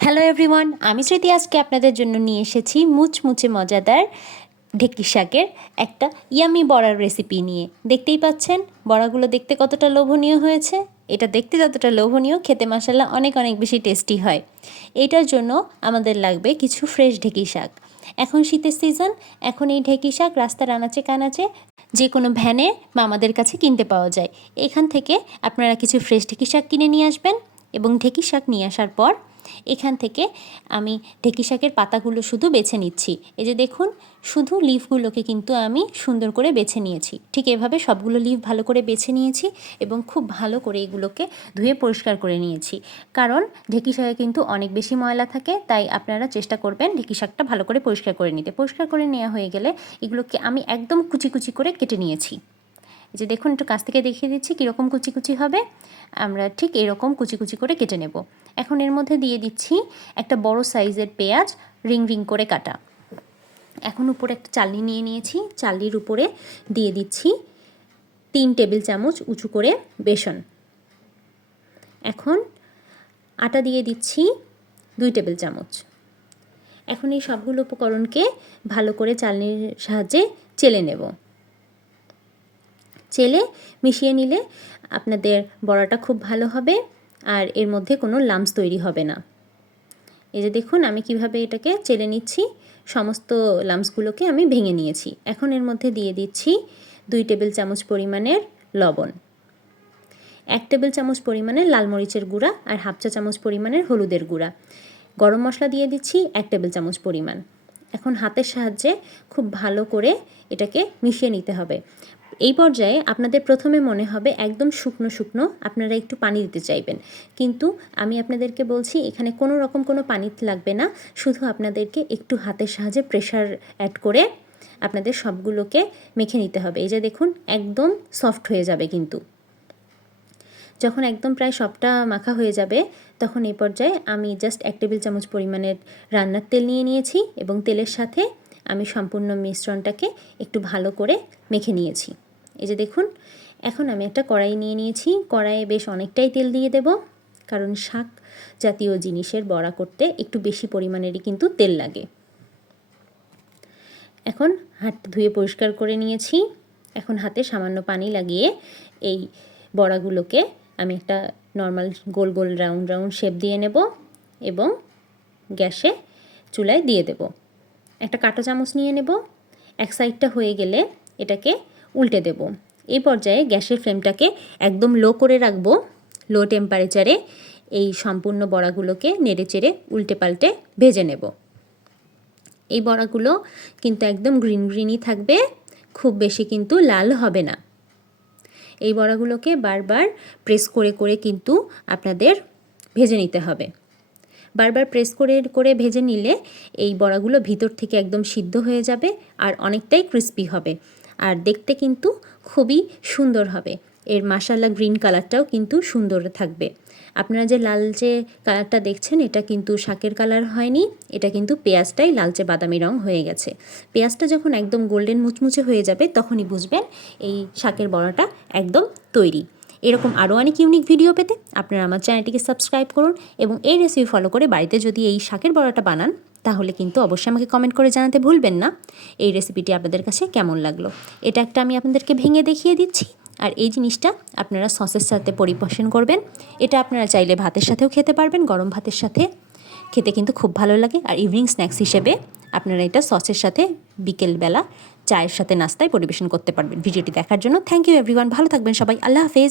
Hello everyone, আমি স্মৃতি আজকে আপনাদের জন্য নিয়ে এসেছি মুচমুচে মজাদার ঢেঁকি শাকের একটা ইয়ামি বড়ার রেসিপি নিয়ে। দেখতেই পাচ্ছেন বড়াগুলো দেখতে কতটা লোভনীয় হয়েছে। এটা দেখতে যতটা লোভনীয়, খেতে মাশাআল্লাহ অনেক অনেক বেশি টেস্টি হয়। এটার জন্য আমাদের লাগবে কিছু ফ্রেশ ঢেঁকি শাক। এখন শীতের সিজন, এখন এই ঢেঁকি শাক রাস্তার আনাচে কানাচে যে কোনো ভ্যানে বা আমাদের কাছে কিনতে পাওয়া যায়। এখান থেকে আপনারা কিছু ফ্রেশ ঢেঁকি শাক কিনে নিয়ে আসবেন এবং ঢেঁকি শাক নিয়ে আসার পর এখান থেকে আমি ঢেঁকি শাকের পাতাগুলো শুধু বেছে নিচ্ছি। এই যে দেখুন, শুধু লিফগুলোকে কিন্তু আমি সুন্দর করে বেছে নিয়েছি। ঠিক এভাবে সবগুলো লিফ ভালো করে বেছে নিয়েছি এবং খুব ভালো করে এগুলোকে ধুয়ে পরিষ্কার করে নিয়েছি। কারণ ঢেঁকি শাকে কিন্তু অনেক বেশি ময়লা থাকে, তাই আপনারা চেষ্টা করবেন ঢেঁকি শাকটা ভালো করে পরিষ্কার করে নিতে। পরিষ্কার করে নেওয়া হয়ে গেলে এগুলোকে আমি একদম কুচি কুচি করে কেটে নিয়েছি। এই যে দেখুন, একটু কাছ থেকে দেখিয়ে দিচ্ছি কীরকম কুচি কুচি হবে। আমরা ঠিক এরকম কুচি কুচি করে কেটে নেব। এখন এর মধ্যে দিয়ে দিচ্ছি একটা বড় সাইজের পেঁয়াজ, রিং রিং করে কাটা। এখন উপরে একটা চালনি নিয়ে নিয়েছি, চালনির উপরে দিয়ে দিচ্ছি 3 টেবিল চামচ উঁচু করে বেসন। এখন আটা দিয়ে দিচ্ছি 2 টেবিল চামচ। এখন এই সবগুলো উপকরণকে ভালো করে চালনির সাহায্যে চেলে নেব। চেলে মিশিয়ে নিলে আপনাদের বড়াটা খুব ভালো হবে আর এর মধ্যে কোনো লাম্পস তৈরি হবে না। এই যে দেখুন আমি কিভাবে এটাকে চেলে নিচ্ছি, সমস্ত লাম্পসগুলোকে আমি ভেঙে নিয়েছি। এখন এর মধ্যে দিয়ে দিচ্ছি 2 টেবিল চামচ পরিমাণের লবণ, 1 টেবিল চামচ পরিমাণের লাল মরিচের গুঁড়া আর হাফ চা চামচ পরিমাণের হলুদের গুঁড়া। গরম মশলা দিয়ে দিচ্ছি 1 টেবিল চামচ পরিমাণ। এখন হাতের সাহায্যে খুব ভালো করে এটাকে মিশিয়ে নিতে হবে। এই পর্যায়ে আপনাদের প্রথমে মনে হবে একদম শুকনো শুকনো, আপনারা একটু পানি দিতে চাইবেন, কিন্তু আমি আপনাদেরকে বলছি এখানে কোনো রকম কোনো পানি লাগবে না। শুধু আপনাদেরকে একটু হাতের সাহায্যে প্রেশার অ্যাড করে আপনাদের সবগুলোকে মেখে নিতে হবে। এই যে দেখুন একদম সফট হয়ে যাবে। কিন্তু যখন একদম প্রায় সবটা মাখা হয়ে যাবে তখন এই পর্যায়ে আমি জাস্ট 1 টেবিল চামচ পরিমাণের রান্নার তেল নিয়ে নিয়েছি এবং তেলের সাথে আমি সম্পূর্ণ মিশ্রণটাকে একটু ভালো করে মেখে নিয়েছি। এই যে দেখুন, এখন আমি একটা কড়াই নিয়ে নিয়েছি। কড়াইয়ে বেশ অনেকটাই তেল দিয়ে দেব, কারণ শাক জাতীয় জিনিসের বড়া করতে একটু বেশি পরিমাণেরই কিন্তু তেল লাগে। এখন হাত ধুয়ে পরিষ্কার করে নিয়েছি। এখন হাতে সামান্য পানি লাগিয়ে এই বড়াগুলোকে আমি একটা নর্মাল গোল গোল রাউন্ড রাউন্ড শেপ দিয়ে নেব এবং গ্যাসে চুলায় দিয়ে দেব। একটা কাঁটা চামচ নিয়ে নেব। এক সাইডটা হয়ে গেলে এটাকে উল্টে দেব। এই পর্যায়ে গ্যাসের ফ্লেমটাকে একদম লো করে রাখব। লো টেম্পারেচারে এই সম্পূর্ণ বড়াগুলোকে নেড়ে চেড়ে উল্টে পাল্টে ভেজে নেব। এই বড়াগুলো কিন্তু একদম গ্রিন গ্রিনই থাকবে, খুব বেশি কিন্তু লাল হবে না। এই বড়াগুলোকে বারবার প্রেস করে করে কিন্তু আপনাদের ভেজে নিতে হবে। বারবার প্রেস করে করে ভেজে নিলে এই বড়াগুলো ভিতর থেকে একদম সিদ্ধ হয়ে যাবে আর অনেকটাই ক্রিস্পি হবে আর দেখতে কিন্তু খুবই সুন্দর হবে। এর মাশাআল্লাহ গ্রিন কালারটাও কিন্তু সুন্দর থাকবে। আপনারা যে লালচে কালারটা দেখছেন এটা কিন্তু শাকের কালার হয়নি, এটা কিন্তু পেঁয়াজটাই লালচে বাদামি রং হয়ে গেছে। পেঁয়াজটা যখন একদম গোল্ডেন মুচমুচে হয়ে যাবে তখনই বুঝবেন এই শাকের বড়াটা একদম তৈরি। এরকম আরও অনেক ইউনিক ভিডিও পেতে আপনারা আমার চ্যানেলটিকে সাবস্ক্রাইব করুন এবং এই রেসিপি ফলো করে বাড়িতে যদি এই শাকের বড়াটা বানান তাহলে কিন্তু অবশ্যই আমাকে কমেন্ট করে জানাতে ভুলবেন না এই রেসিপিটি আপনাদের কাছে কেমন লাগলো। এটা একটা আমি আপনাদেরকে ভেঙে দেখিয়ে দিচ্ছি। আর এই জিনিসটা আপনারা সসের সাথে পরিবেশন করবেন। এটা আপনারা চাইলে ভাতের সাথেও খেতে পারবেন, গরম ভাতের সাথে খেতে কিন্তু খুব ভালো লাগে। আর ইভিনিং স্ন্যাক্স হিসেবে আপনারা এটা সসের সাথে বিকেলবেলা চায়ের সাথে নাস্তায় পরিবেশন করতে পারবেন। ভিডিওটি দেখার জন্য থ্যাংক ইউ এভরিওয়ান। ভালো থাকবেন সবাই। আল্লাহ হাফেজ।